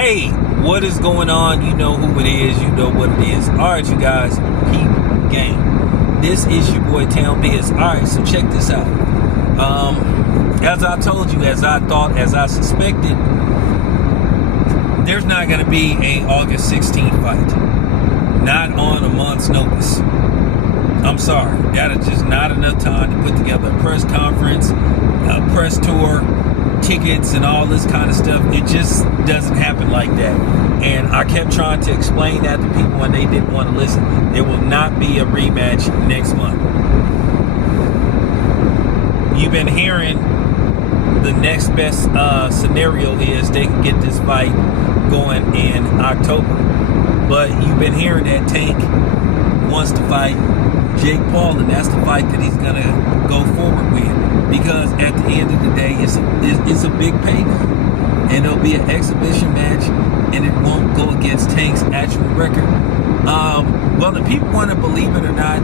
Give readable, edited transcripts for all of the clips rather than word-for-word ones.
Hey, what is going on? You know who it is. You know what it is. All right, you guys, keep game. This is your boy Town Biz. All right, so check this out. As I told you, as I thought, as I suspected, there's not going to be a August 16th fight. Not on a month's notice. I'm sorry. That is just not enough time to put together a press conference, a press tour, tickets, and all this kind of stuff. It just doesn't happen like that. And I kept trying to explain that to people, and they didn't want to listen. There will not be a rematch next month. You've been hearing the next best scenario is they can get this fight going in October. But you've been hearing that Tank wants to fight Jake Paul, and that's the fight that he's going to go forward with. Because at the end of the day, it's a big payday. And it'll be an exhibition match, and it won't go against Tank's actual record. Well, if people want to believe it or not,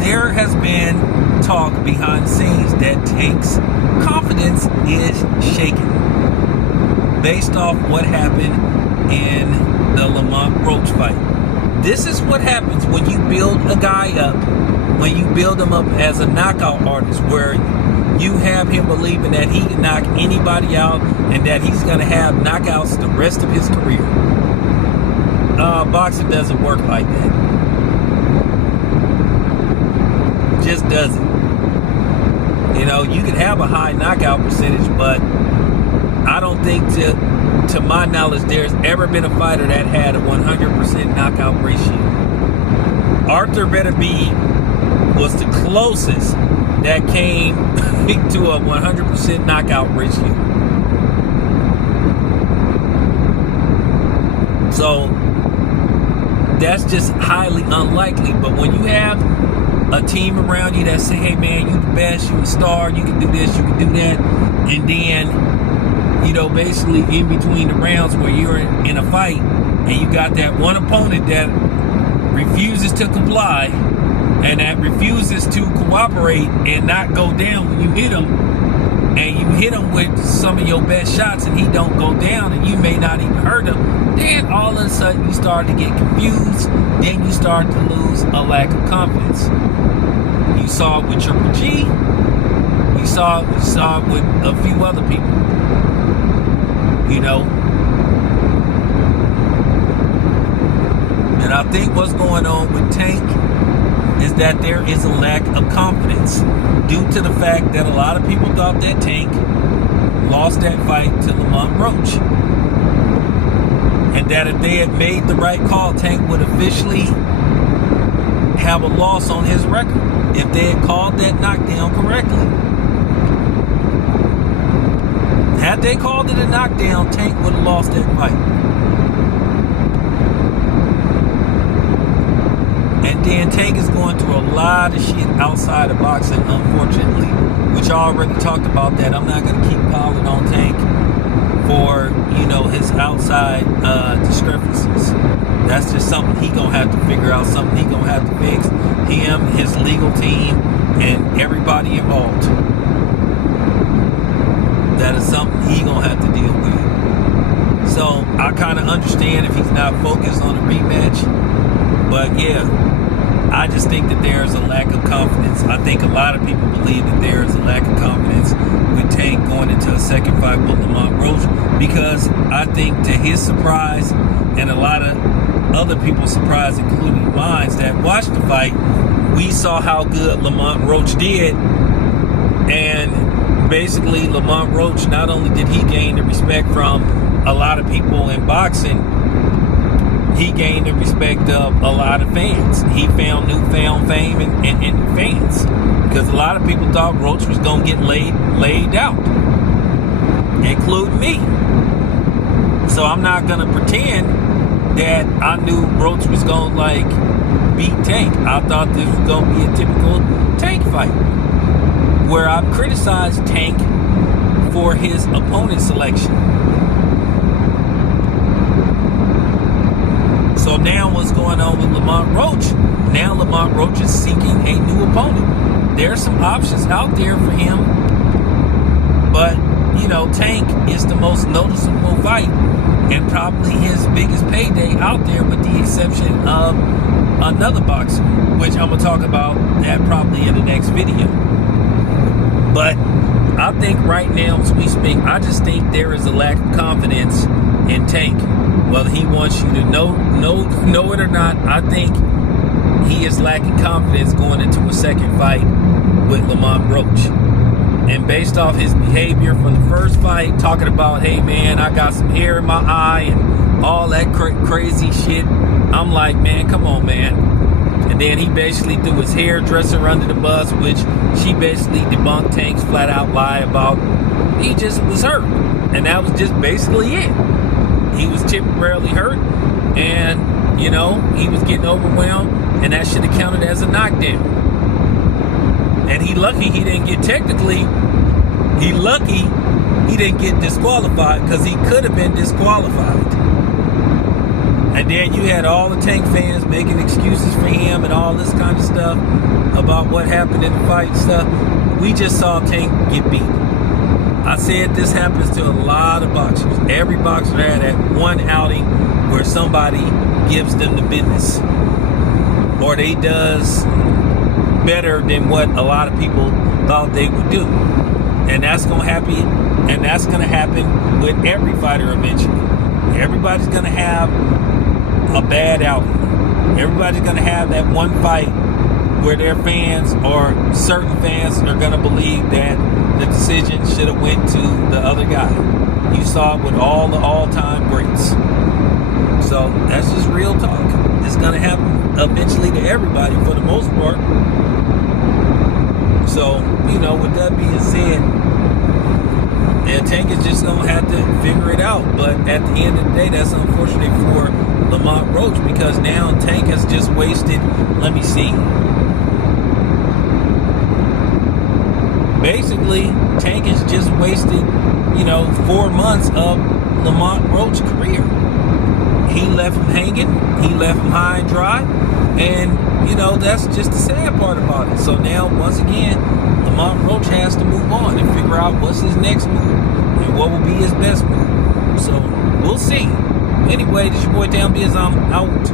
there has been talk behind the scenes that Tank's confidence is shaken based off what happened in the Lamont Roach fight. This is what happens when you build a guy up, when you build him up as a knockout artist, where you have him believing that he can knock anybody out and that he's going to have knockouts the rest of his career. Boxing doesn't work like that. Just doesn't. You know, you can have a high knockout percentage, but I don't think, to my knowledge, there's ever been a fighter that had a 100% knockout ratio. Arthur Beterbiev was the closest that came to a 100% knockout ratio. So that's just highly unlikely. But when you have a team around you that say, hey man, you the best, you a star, you can do this, you can do that, and then, you know, basically in between the rounds where you're in a fight and you got that one opponent that refuses to comply and that refuses to cooperate and not go down when you hit him, and you hit him with some of your best shots and he don't go down and you may not even hurt him, then all of a sudden you start to get confused, then you start to lose a lack of confidence. You saw it with Triple G, you saw it with a few other people, you know. And I think what's going on with Tank is that there is a lack of confidence due to the fact that a lot of people thought that Tank lost that fight to Lamont Roach. And that if they had made the right call, Tank would officially have a loss on his record if they had called that knockdown correctly. Had they called it a knockdown, Tank would have lost that fight. And then Tank is going through a lot of shit outside of boxing, unfortunately, which I already talked about that. I'm not going to keep piling on Tank for, you know, his outside discrepancies. That's just something he going to have to figure out, something he going to have to fix. Him, his legal team, and everybody involved. That is something he going to have to deal with. So I kind of understand if he's not focused on a rematch. But yeah, I just think that there's a lack of confidence. I think a lot of people believe that there is a lack of confidence with Tank going into a second fight with Lamont Roach, because I think, to his surprise and a lot of other people's surprise, including mine, that watched the fight, we saw how good Lamont Roach did. And basically Lamont Roach, not only did he gain the respect from a lot of people in boxing, he gained the respect of a lot of fans. He found newfound fame in fans, because a lot of people thought Roach was going to get laid out, including me. So I'm not going to pretend that I knew Roach was going to, like, beat Tank. I thought this was going to be a typical Tank fight, where I've criticized Tank for his opponent selection. So now what's going on with Lamont Roach? Now Lamont Roach is seeking a new opponent. There are some options out there for him, but, you know, Tank is the most noticeable fight and probably his biggest payday out there, with the exception of another boxer, which I'm gonna talk about that probably in the next video. But I think right now, as we speak, I just think there is a lack of confidence in Tank. Whether he wants you to know it or not, I think he is lacking confidence going into a second fight with Lamont Roach. And based off his behavior from the first fight, talking about, hey man, I got some hair in my eye and all that crazy shit, I'm like, man, come on, man. And then he basically threw his hairdresser under the bus, which she basically debunked Tank's flat out lie about he just was hurt. And that was just basically it. He was temporarily hurt, and, you know, he was getting overwhelmed, and that should have counted as a knockdown. And he lucky he didn't get disqualified, because he could have been disqualified. And then you had all the Tank fans making excuses for him and all this kind of stuff about what happened in the fight and stuff. We just saw Tank get beat. I said this happens to a lot of boxers. Every boxer had that one outing where somebody gives them the business, or they does better than what a lot of people thought they would do. And that's gonna happen, and that's gonna happen with every fighter eventually. Everybody's gonna have a bad outing. Everybody's gonna have that one fight where their fans, or certain fans, are gonna believe that the decision should have went to the other guy. You saw it with all the all-time greats. So that's just real talk. It's gonna happen eventually to everybody for the most part. So, you know, with that being said, and Tank is just gonna have to figure it out. But at the end of the day, that's unfortunate for Lamont Roach, because now Tank has just wasted, let me see, basically Tank has just wasted, 4 months of Lamont Roach's career. He left him hanging, he left him high and dry, and that's just the sad part about it. So now, once again, Lamont Roach has to move on and figure out what's his next move and what will be his best move. So we'll see. Anyway, this is your boy Down Biz. I'm out.